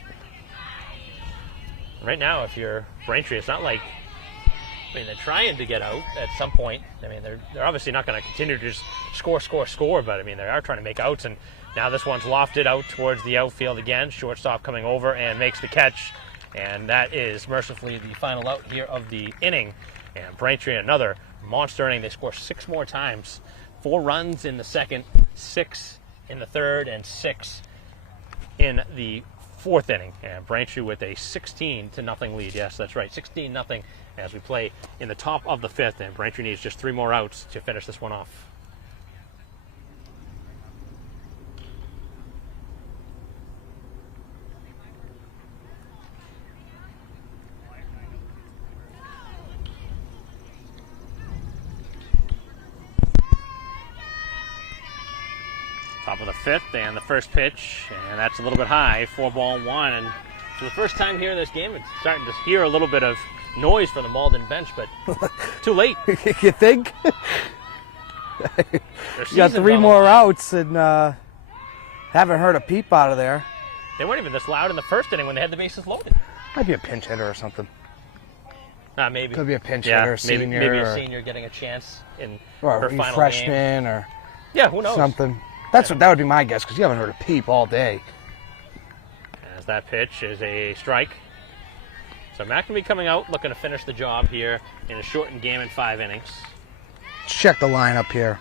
Right now, if you're Braintree, it's not like, I mean, they're trying to get out at some point. I mean, they're obviously not going to continue to just score, but I mean, they are trying to make outs. And now this one's lofted out towards the outfield again. Shortstop coming over and makes the catch. And that is mercifully the final out here of the inning. And Braintree, another monster inning. They score 6 more times. 4 runs in the second, 6 in the third, and 6 in the fourth inning. And Braintree with a 16-0 lead. Yes, that's right, 16-0 as we play in the top of the fifth. And Braintree needs just 3 more outs to finish this one off. Top of the fifth, and the first pitch, and that's a little bit high, 4-1. And for the first time here in this game, it's starting to hear a little bit of noise from the Malden bench, but too late. You think? You got 3 more outs and haven't heard a peep out of there. They weren't even this loud in the first inning when they had the bases loaded. Might be a pinch hitter or something. Maybe. Could be a pinch Yeah, hitter, maybe, senior, maybe a or, senior getting a chance in or her a final game. freshman, or Yeah, who knows? something. That would be my guess, because you haven't heard a peep all day. As that pitch is a strike. So McNamee coming out, looking to finish the job here in a shortened game in 5 innings. Let's check the lineup here.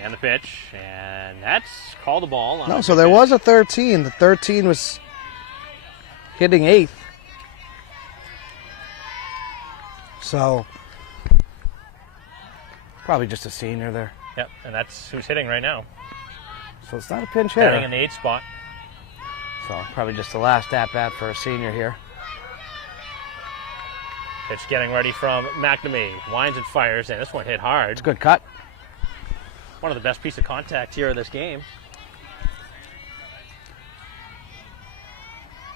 And the pitch, and that's called a ball. On No, a so good there pitch. was a 13. The 13 was hitting 8th. So probably just a senior there. Yep, and that's who's hitting right now. So it's not a pinch Batting in hitter. the 8th spot. So probably just the last at-bat for a senior here. Pitch getting ready from McNamee. Winds and fires, and this one hit hard. It's a good cut. One of the best piece of contact here in this game.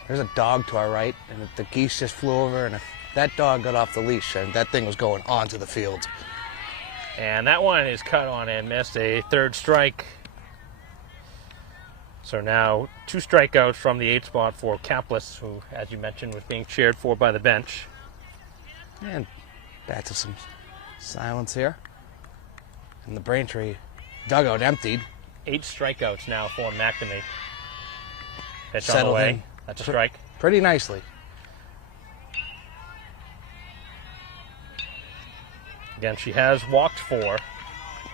There's a dog to our right, and the geese just flew over, and if that dog got off the leash, and that thing was going onto the field. And that one is cut on and missed, a 3rd strike. So now 2 strikeouts from the 8th spot for Kaplis, who, as you mentioned, was being cheered for by the bench. And back to some silence here. And the Braintree dugout emptied. 8 strikeouts now for McNamee. Pitch on the Settled way. in. That's a strike. Pretty nicely. Again, she has walked 4.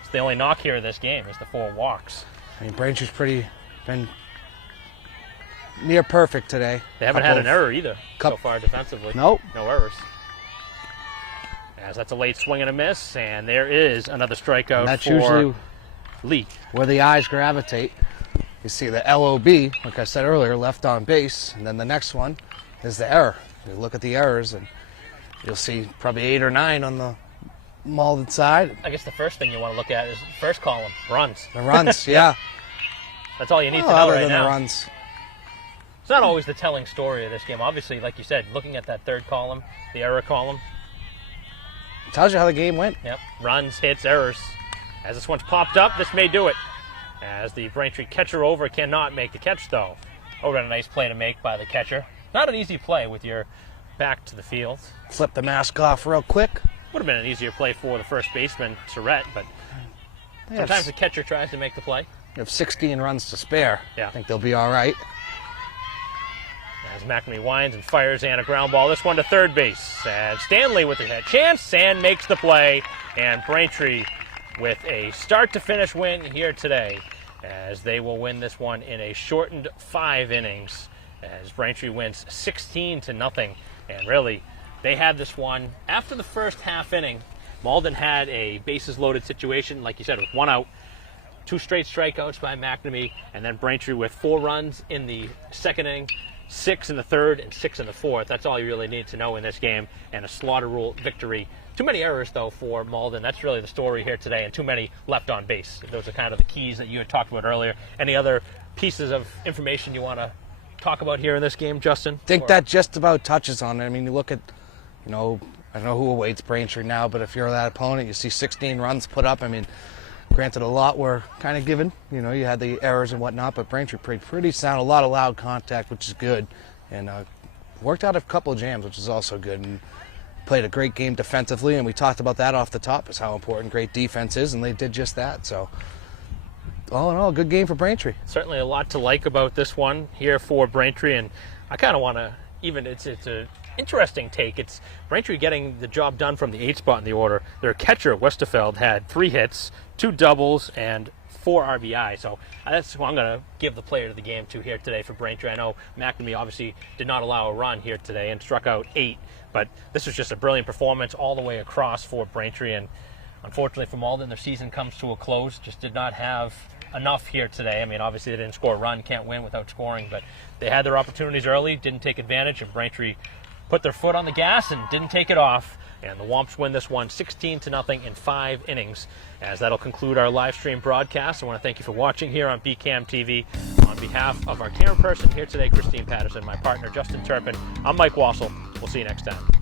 It's the only knock here of this game is the 4 walks. I mean, Braintree's been near perfect today. They haven't had an error either so far defensively. Nope. No errors. As that's a late swing and a miss, and there is another strikeout And that's for usually Lee. where the eyes gravitate. You see the LOB, like I said earlier, left on base, and then the next one is the error. You look at the errors, and you'll see probably 8 or 9 on the Malden side. I guess the first thing you want to look at is the first column, runs. The runs, yeah. That's all you need to Well, know other right than now. the runs. It's not always the telling story of this game. Obviously, like you said, looking at that third column, the error column. Tells you how the game went. Yep, runs, hits, errors. As this one's popped up, this may do it. As the Braintree catcher over cannot make the catch, though. Oh, got a nice play to make by the catcher. Not an easy play with your back to the field. Flip the mask off real quick. Would have been an easier play for the first baseman, Surrett, but sometimes the catcher tries to make the play. You have 16 runs to spare. Yeah. I think they'll be all right. As McNamee winds and fires and a ground ball. This one to third base. And Stanley with a chance and makes the play. And Braintree with a start to finish win here today, as they will win this one in a shortened 5 innings. As Braintree wins 16-0. And really, they had this one after the first half inning. Malden had a bases loaded situation, like you said, with 1 out. 2 straight strikeouts by McNamee, and then Braintree with 4 runs in the second inning, 6 in the third, and 6 in the fourth. That's all you really need to know in this game, and a slaughter rule victory. Too many errors, though, for Malden. That's really the story here today, and too many left on base. Those are kind of the keys that you had talked about earlier. Any other pieces of information you want to talk about here in this game, Justin? I think that just about touches on it. I mean, you look at, I don't know who awaits Braintree now, but if you're that opponent, you see 16 runs put up. I mean, granted, a lot were kind of given. You had the errors and whatnot, but Braintree played pretty sound, a lot of loud contact, which is good, and worked out a couple of jams, which is also good, and played a great game defensively, and we talked about that off the top, is how important great defense is, and they did just that. So, all in all, good game for Braintree. Certainly a lot to like about this one here for Braintree, and I kind of want to it's a interesting take. It's Braintree getting the job done from the 8th spot in the order. Their catcher, Westerfeld, had 3 hits, 2 doubles, and 4 RBI. So that's who I'm going to give the player of the game to here today for Braintree. I know McNamee obviously did not allow a run here today and struck out 8, but this was just a brilliant performance all the way across for Braintree. And unfortunately for Malden, their season comes to a close. Just did not have enough here today. I mean, obviously they didn't score a run, can't win without scoring, but they had their opportunities early, didn't take advantage, and Braintree put their foot on the gas and didn't take it off. And the Wamps win this one 16-0 in 5 innings. As that'll conclude our live stream broadcast. I want to thank you for watching here on BCAM TV. On behalf of our camera person here today, Christine Patterson, my partner Justin Turpin, I'm Mike Wassel. We'll see you next time.